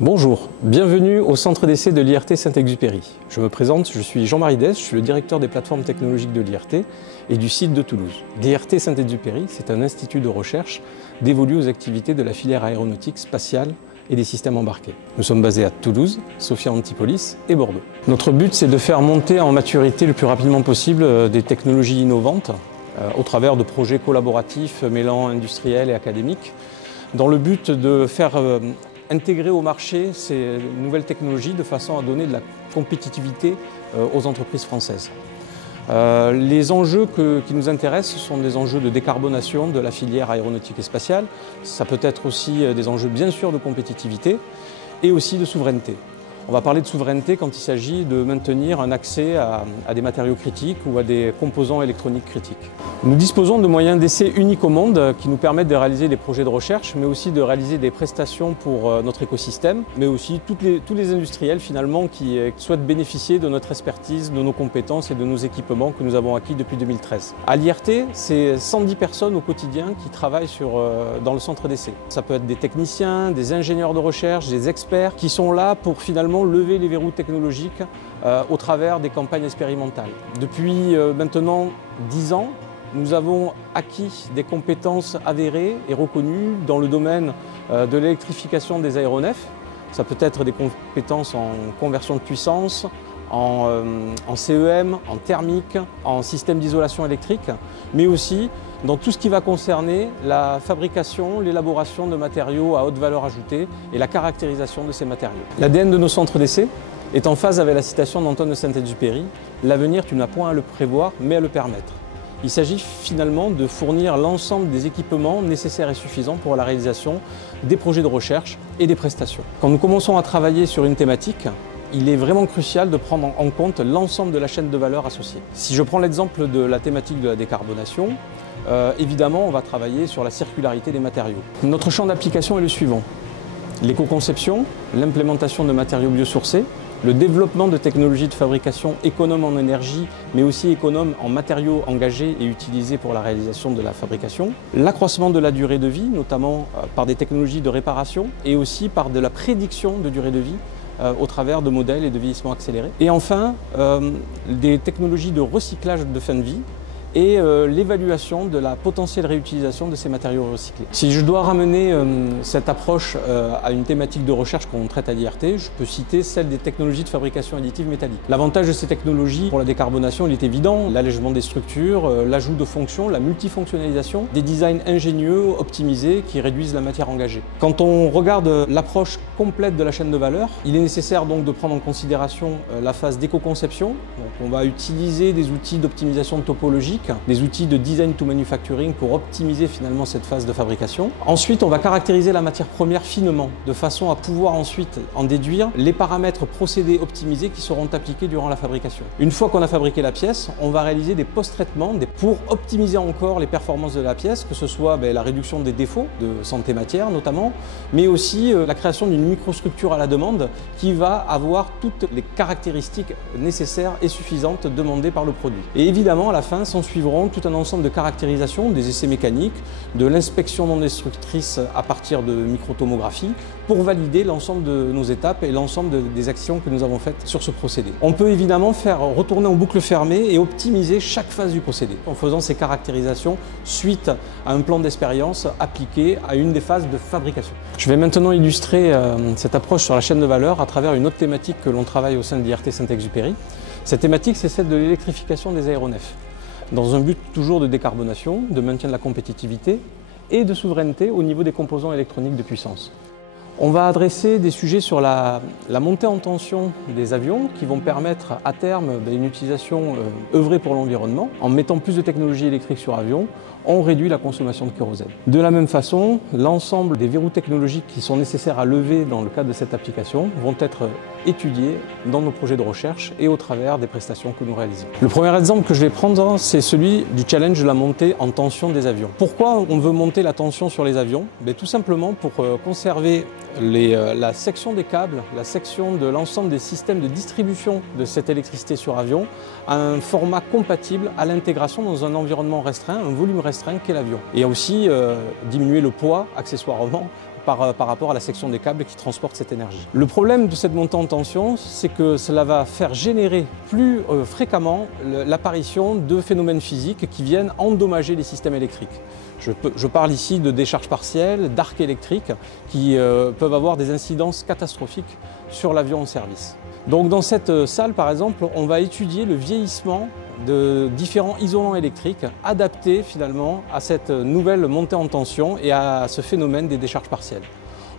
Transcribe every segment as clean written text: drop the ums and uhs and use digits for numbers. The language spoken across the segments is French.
Bonjour, bienvenue au centre d'essai de l'IRT Saint-Exupéry. Je me présente, je suis Jean-Marie Dès, je suis le directeur des plateformes technologiques de l'IRT et du site de Toulouse. L'IRT Saint-Exupéry, c'est un institut de recherche dévolu aux activités de la filière aéronautique, spatiale et des systèmes embarqués. Nous sommes basés à Toulouse, Sophia Antipolis et Bordeaux. Notre but, c'est de faire monter en maturité le plus rapidement possible des technologies innovantes au travers de projets collaboratifs mêlant industriels et académiques, dans le but de faire intégrer au marché ces nouvelles technologies de façon à donner de la compétitivité aux entreprises françaises. Les enjeux qui nous intéressent sont des enjeux de décarbonation de la filière aéronautique et spatiale. Ça peut être aussi des enjeux bien sûr de compétitivité et aussi de souveraineté. On va parler de souveraineté quand il s'agit de maintenir un accès à des matériaux critiques ou à des composants électroniques critiques. Nous disposons de moyens d'essai uniques au monde qui nous permettent de réaliser des projets de recherche, mais aussi de réaliser des prestations pour notre écosystème, mais aussi tous les industriels finalement qui souhaitent bénéficier de notre expertise, de nos compétences et de nos équipements que nous avons acquis depuis 2013. À l'IRT, c'est 110 personnes au quotidien qui travaillent dans le centre d'essai. Ça peut être des techniciens, des ingénieurs de recherche, des experts qui sont là pour finalement lever les verrous technologiques au travers des campagnes expérimentales. Depuis maintenant 10 ans, nous avons acquis des compétences avérées et reconnues dans le domaine de l'électrification des aéronefs. Ça peut être des compétences en conversion de puissance, en CEM, en thermique, en système d'isolation électrique, mais aussi dans tout ce qui va concerner la fabrication, l'élaboration de matériaux à haute valeur ajoutée et la caractérisation de ces matériaux. L'ADN de nos centres d'essai est en phase avec la citation d'Antoine de Saint-Exupéry « L'avenir, tu n'as point à le prévoir, mais à le permettre ». Il s'agit finalement de fournir l'ensemble des équipements nécessaires et suffisants pour la réalisation des projets de recherche et des prestations. Quand nous commençons à travailler sur une thématique, il est vraiment crucial de prendre en compte l'ensemble de la chaîne de valeur associée. Si je prends l'exemple de la thématique de la décarbonation, évidemment, on va travailler sur la circularité des matériaux. Notre champ d'application est le suivant. L'éco-conception, l'implémentation de matériaux biosourcés, le développement de technologies de fabrication économes en énergie, mais aussi économes en matériaux engagés et utilisés pour la réalisation de la fabrication, l'accroissement de la durée de vie, notamment par des technologies de réparation et aussi par de la prédiction de durée de vie au travers de modèles et de vieillissement accéléré. Et enfin, des technologies de recyclage de fin de vie et l'évaluation de la potentielle réutilisation de ces matériaux recyclés. Si je dois ramener cette approche à une thématique de recherche qu'on traite à l'IRT, je peux citer celle des technologies de fabrication additive métallique. L'avantage de ces technologies pour la décarbonation, il est évident, l'allègement des structures, l'ajout de fonctions, la multifonctionnalisation, des designs ingénieux, optimisés, qui réduisent la matière engagée. Quand on regarde l'approche complète de la chaîne de valeur, il est nécessaire donc de prendre en considération la phase d'éco-conception. Donc on va utiliser des outils d'optimisation topologique, des outils de design to manufacturing pour optimiser finalement cette phase de fabrication. Ensuite, on va caractériser la matière première finement, de façon à pouvoir ensuite en déduire les paramètres procédés optimisés qui seront appliqués durant la fabrication. Une fois qu'on a fabriqué la pièce, on va réaliser des post-traitements pour optimiser encore les performances de la pièce, que ce soit la réduction des défauts de santé matière notamment, mais aussi la création d'une microstructure à la demande qui va avoir toutes les caractéristiques nécessaires et suffisantes demandées par le produit. Et évidemment, à la fin, suivront tout un ensemble de caractérisations, des essais mécaniques, de l'inspection non destructrice à partir de microtomographie pour valider l'ensemble de nos étapes et l'ensemble des actions que nous avons faites sur ce procédé. On peut évidemment faire retourner en boucle fermée et optimiser chaque phase du procédé en faisant ces caractérisations suite à un plan d'expérience appliqué à une des phases de fabrication. Je vais maintenant illustrer cette approche sur la chaîne de valeur à travers une autre thématique que l'on travaille au sein de l'IRT Saint-Exupéry. Cette thématique, c'est celle de l'électrification des aéronefs, dans un but toujours de décarbonation, de maintien de la compétitivité et de souveraineté au niveau des composants électroniques de puissance. On va adresser des sujets sur la montée en tension des avions qui vont permettre à terme une utilisation œuvrée pour l'environnement. En mettant plus de technologies électriques sur avion, on réduit la consommation de kérosène. De la même façon, l'ensemble des verrous technologiques qui sont nécessaires à lever dans le cadre de cette application vont être étudiés dans nos projets de recherche et au travers des prestations que nous réalisons. Le premier exemple que je vais prendre, c'est celui du challenge de la montée en tension des avions. Pourquoi on veut monter la tension sur les avions? Tout simplement pour conserver la section des câbles, la section de l'ensemble des systèmes de distribution de cette électricité sur avion à un format compatible à l'intégration dans un environnement restreint, un volume restreint qu'est l'avion. Et aussi diminuer le poids accessoirement par rapport à la section des câbles qui transporte cette énergie. Le problème de cette montée en tension, c'est que cela va faire générer plus fréquemment l'apparition de phénomènes physiques qui viennent endommager les systèmes électriques. Je parle ici de décharges partielles, d'arcs électriques qui peuvent avoir des incidences catastrophiques sur l'avion en service. Donc dans cette salle, par exemple, on va étudier le vieillissement de différents isolants électriques adaptés finalement à cette nouvelle montée en tension et à ce phénomène des décharges partielles.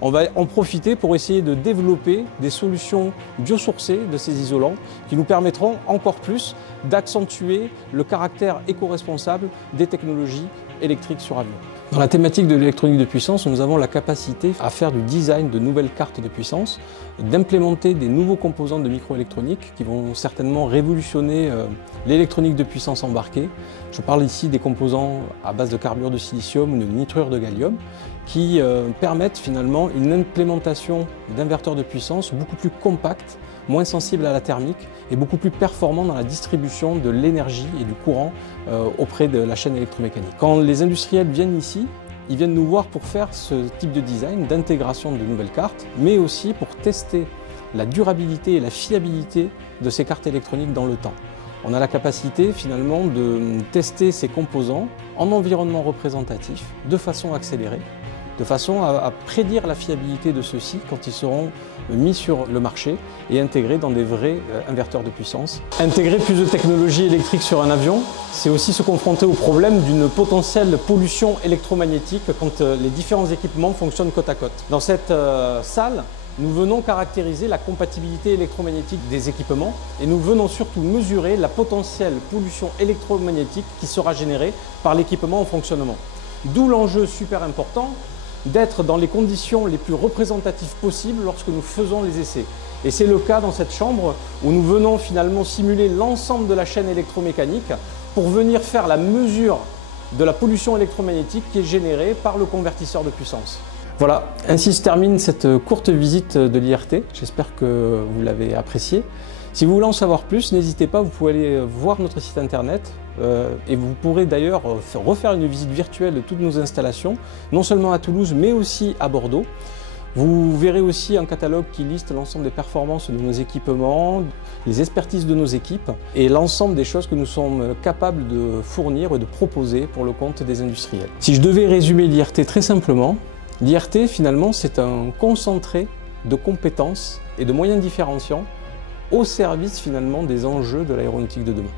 On va en profiter pour essayer de développer des solutions biosourcées de ces isolants qui nous permettront encore plus d'accentuer le caractère éco-responsable des technologies électriques sur avion. Dans la thématique de l'électronique de puissance, nous avons la capacité à faire du design de nouvelles cartes de puissance, d'implémenter des nouveaux composants de microélectronique qui vont certainement révolutionner l'électronique de puissance embarquée. Je parle ici des composants à base de carbure de silicium ou de nitrure de gallium qui permettent finalement une implémentation d'inverteurs de puissance beaucoup plus compacts, moins sensibles à la thermique et beaucoup plus performants dans la distribution de l'énergie et du courant auprès de la chaîne électromécanique. Quand les industriels viennent ici, ils viennent nous voir pour faire ce type de design, d'intégration de nouvelles cartes, mais aussi pour tester la durabilité et la fiabilité de ces cartes électroniques dans le temps. On a la capacité finalement de tester ces composants en environnement représentatif de façon accélérée, de façon à prédire la fiabilité de ceux-ci quand ils seront mis sur le marché et intégrés dans des vrais inverteurs de puissance. Intégrer plus de technologie électrique sur un avion, c'est aussi se confronter au problème d'une potentielle pollution électromagnétique quand les différents équipements fonctionnent côte à côte. Dans cette salle, nous venons caractériser la compatibilité électromagnétique des équipements et nous venons surtout mesurer la potentielle pollution électromagnétique qui sera générée par l'équipement en fonctionnement. D'où l'enjeu super important d'être dans les conditions les plus représentatives possibles lorsque nous faisons les essais. Et c'est le cas dans cette chambre où nous venons finalement simuler l'ensemble de la chaîne électromécanique pour venir faire la mesure de la pollution électromagnétique qui est générée par le convertisseur de puissance. Voilà, ainsi se termine cette courte visite de l'IRT. J'espère que vous l'avez appréciée. Si vous voulez en savoir plus, n'hésitez pas, vous pouvez aller voir notre site internet et vous pourrez d'ailleurs refaire une visite virtuelle de toutes nos installations, non seulement à Toulouse mais aussi à Bordeaux. Vous verrez aussi un catalogue qui liste l'ensemble des performances de nos équipements, les expertises de nos équipes et l'ensemble des choses que nous sommes capables de fournir et de proposer pour le compte des industriels. Si je devais résumer l'IRT très simplement, l'IRT finalement c'est un concentré de compétences et de moyens différenciants au service finalement des enjeux de l'aéronautique de demain.